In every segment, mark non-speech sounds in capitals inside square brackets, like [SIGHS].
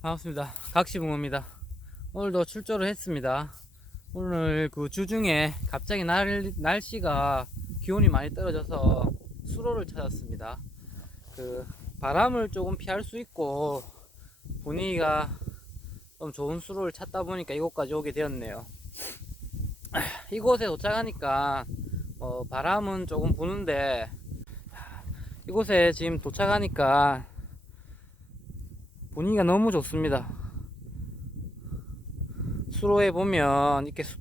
반갑습니다. 각시붕어입니다. 오늘도 출조를 했습니다. 오늘 그 주중에 갑자기 날, 날씨가 기온이 많이 떨어져서 수로를 찾았습니다. 그 바람을 조금 피할 수 있고 분위기가 좀 좋은 수로를 찾다 보니까 이곳까지 오게 되었네요. [SIGHS] 이곳에 도착하니까 어, 바람은 조금 부는데 이곳에 지금 도착하니까 분위기가 너무 좋습니다. 수로에 보면 이렇게 수-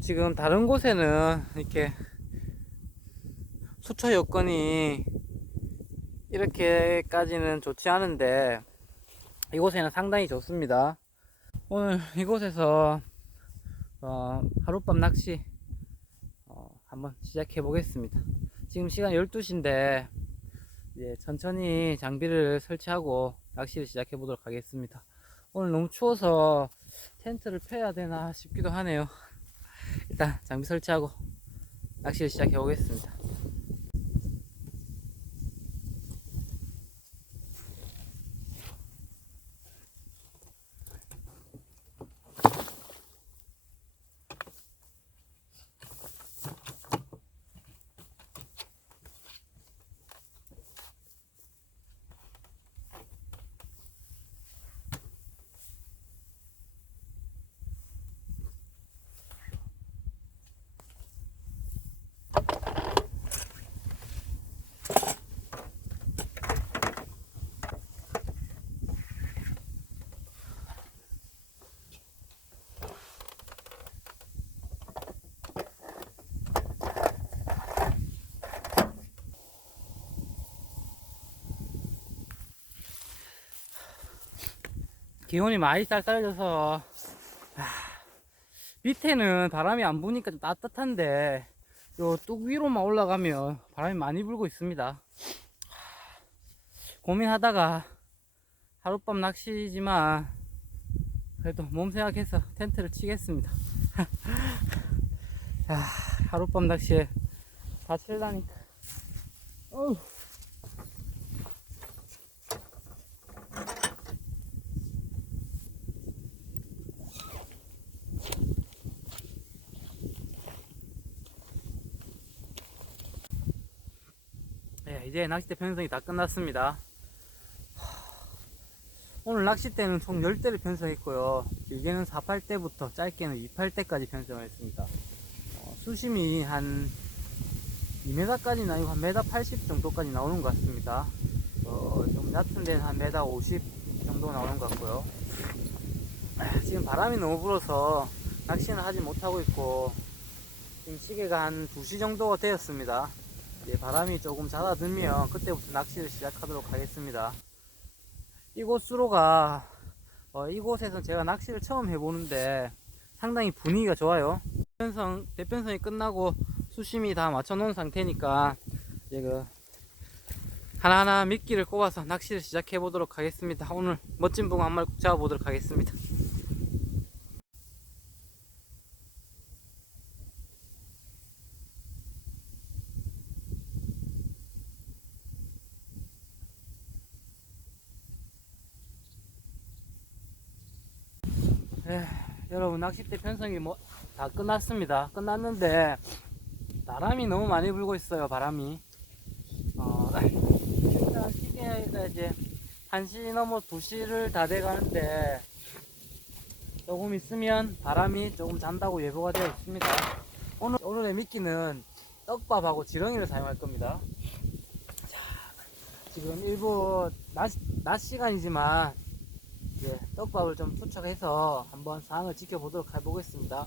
지금 다른 곳에는 이렇게 수초 여건이 이렇게까지는 좋지 않은데 이곳에는 상당히 좋습니다. 오늘 이곳에서 어, 하룻밤 낚시 어, 한번 시작해 보겠습니다. 지금 시간 12시인데 이제 천천히 장비를 설치하고 낚시를 시작해 보도록 하겠습니다. 오늘 너무 추워서 텐트를 펴야 되나 싶기도 하네요. 일단 장비 설치하고 낚시를 시작해 보겠습니다. 기온이 많이 쌀쌀해져서 아, 밑에는 바람이 안 부니까 좀 따뜻한데 요 뚝 위로만 올라가면 바람이 많이 불고 있습니다. 고민하다가 하룻밤 낚시지만 그래도 몸 생각해서 텐트를 치겠습니다. [LAUGHS] 아, 하룻밤 낚시에 다칠라니까. 어우. 네, 이제 낚싯대 편성이 다 끝났습니다. 오늘 낚싯대는 총 10대를 편성했고요. 길게는 48대부터 짧게는 28대까지 편성을 했습니다. 어, 수심이 한 2m까지는 아니고 한 1m80 정도까지 나오는 것 같습니다. 어, 좀 얕은 데는 한 1m50 정도 나오는 것 같고요. 아, 지금 바람이 너무 불어서 낚시는 하지 못하고 있고 지금 시계가 한 2시 정도가 되었습니다. 이제 바람이 조금 잦아들면 그때부터 낚시를 시작하도록 하겠습니다. 이곳 수로가 어, 이곳에서 제가 낚시를 처음 해보는데 상당히 분위기가 좋아요. 대편성 대편성이 끝나고 수심이 다 맞춰 놓은 상태니까 이제 그 하나하나 미끼를 꼽아서 낚시를 시작해 보도록 하겠습니다. 오늘 멋진 붕어 한 마리 꼭 잡아보도록 하겠습니다. 에, 여러분 낚싯대 편성이 뭐 다 끝났습니다. 끝났는데 바람이 너무 많이 불고 있어요. 바람이. 어, 일단 [LAUGHS] 시계가 이제 1시 넘어 2시를 다 돼가는데 조금 있으면 바람이 조금 잔다고 예보가 되어 있습니다. 오늘 오늘의 미끼는 떡밥하고 지렁이를 사용할 겁니다. 자, 지금 일부 낮, 낮 시간이지만 이제 떡밥을 좀 투척해서 한번 상황을 지켜보도록 해보겠습니다.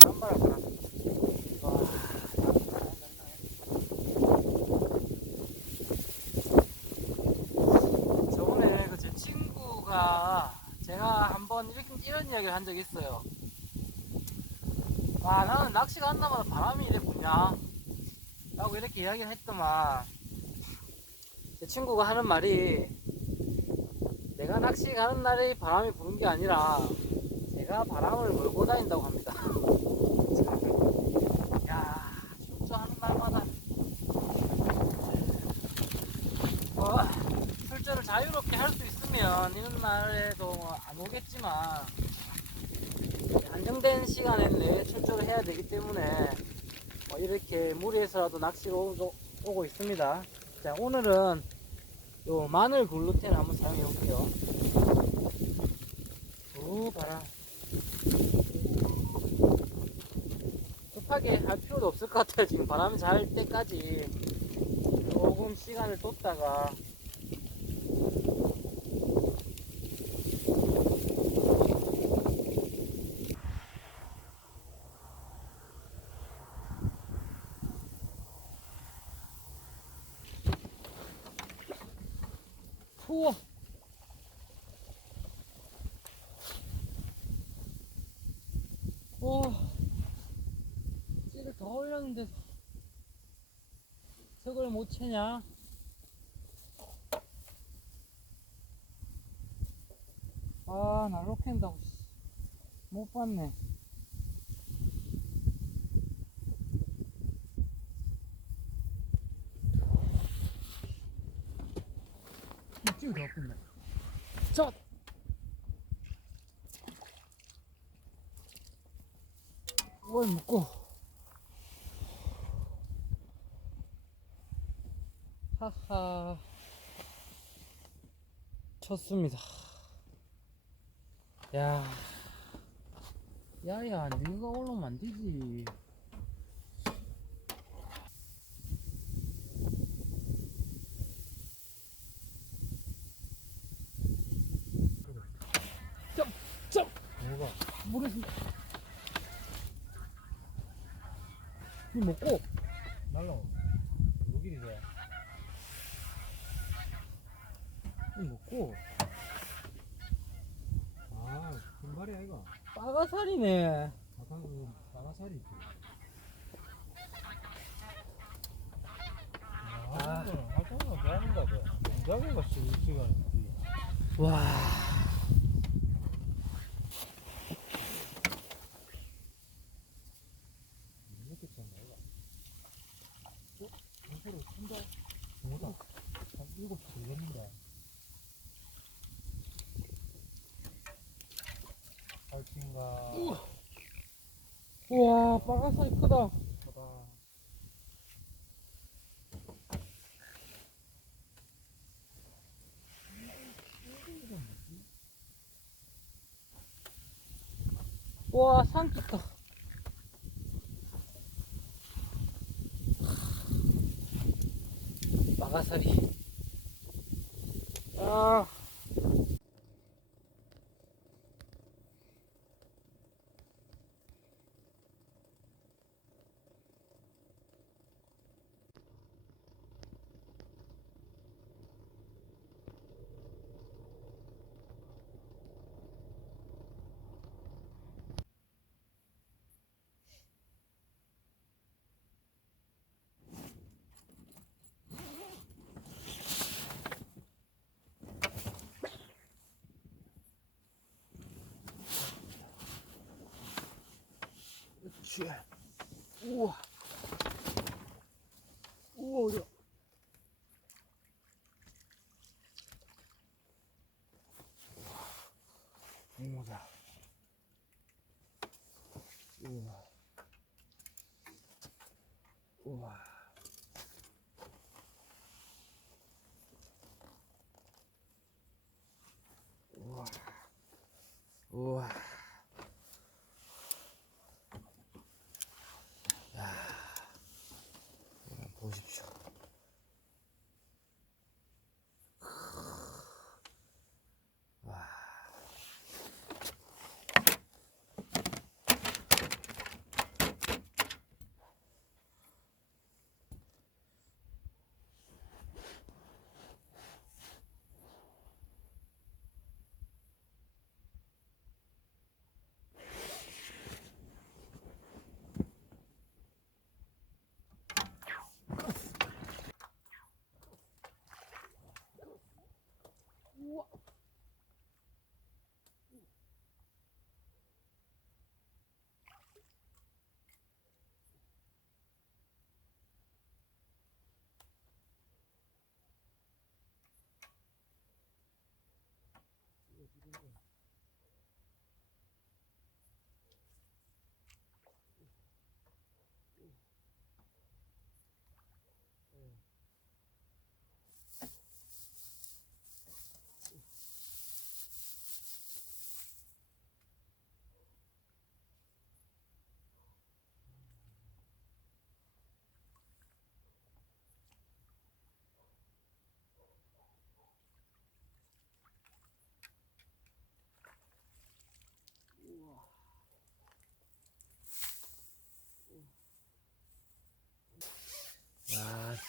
바람 봐라, 바람. 와, 저번에 그 제 친구가 제가 한번 이야기를 한 적이 있어요. 아 나는 낚시가 한 날마다 바람이 이래 부냐 라고 이렇게 이야기를 했더만 제 친구가 하는 말이 내가 낚시 가는 날에 바람이 부는 게 아니라 제가 바람을 몰고 다닌다고 합니다. 야, 출조하는 날마다 어, 출조를 자유롭게 할 수 날에도 안 오겠지만 안정된 시간에 내 출조를 해야 되기 때문에 뭐 이렇게 무리해서라도 낚시를 오고, 오고 있습니다. 자, 오늘은 요 마늘 글루텐 한번 사용해 볼게요. 오, 바람. 급하게 할 필요도 없을 것 같아요. 지금 바람이 잘 때까지 조금 시간을 뒀다가 올렸는데 저걸 못 채냐? 아, 날로 캔다고. 씨. 못 봤네. 찌가 더 아픈데. 자! 뭘 묶고. 하하. 쳤습니다. 야. 야야, 네가 올라오면 안 되지. 점, 점! 뭐가? 물에서. 이 먹고. 날라. 여기 이제. 이 먹고. 아, 금발이야 이거. 빠가살이네. 아까 그 나가살이 있지. 아. 아, 활동가 미안한가 봐. 쓸 시간이. 와. 이렇게 짠가 이거. 어? 이거를 혼자 뭐다? 한 일곱 시 되겠는데. 할친가. 우와, 빠가살이 크다. 우와, 산 좋다. 빠가살이. 아. 그렇지. 우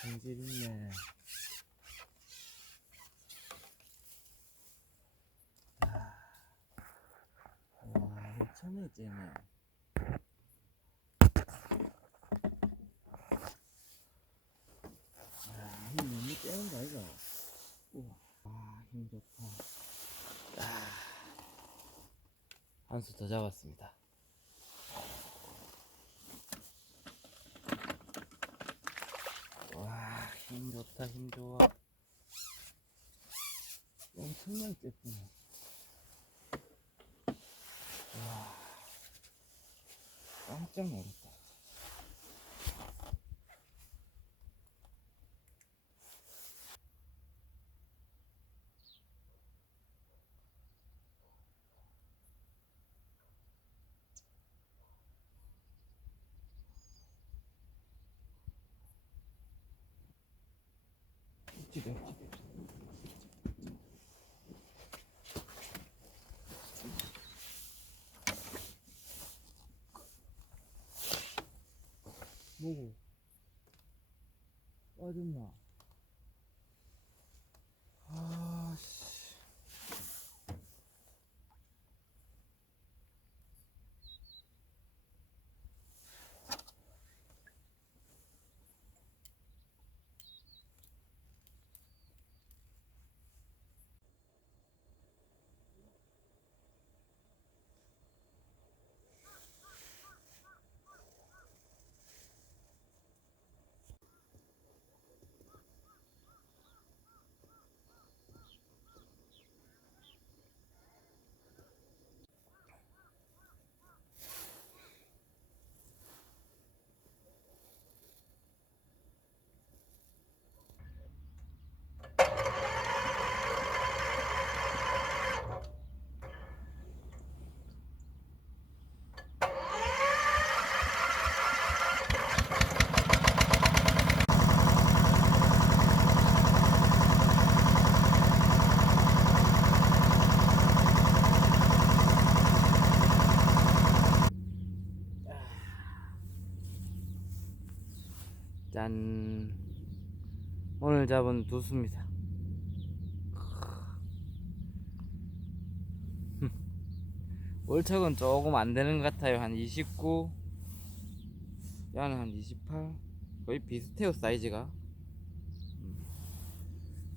성질 있네. 아, 와, 처음에 째네. 아, 힘 너무 째는 거 아이가? 아, 힘 좋다. 아, 한수 더 잡았습니다. 와, 힘 좋다, 힘 좋아. 엄청나게 쬐쁘네. 와, 깜짝 놀랐다. 집에, 집에. 뭐고? 빠졌나? 짠. 오늘 잡은 두수입니다. [LAUGHS] 월척은 조금 안 되는 것 같아요. 한 29. 야는 한 28. 거의 비슷해요, 사이즈가. 음.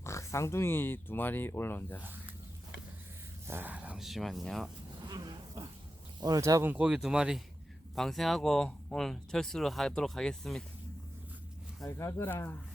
크, 쌍둥이 두 마리 올라온 자. 자, 잠시만요. 오늘 잡은 고기 두 마리 방생하고 오늘 철수를 하도록 하겠습니다. 잘 가거라.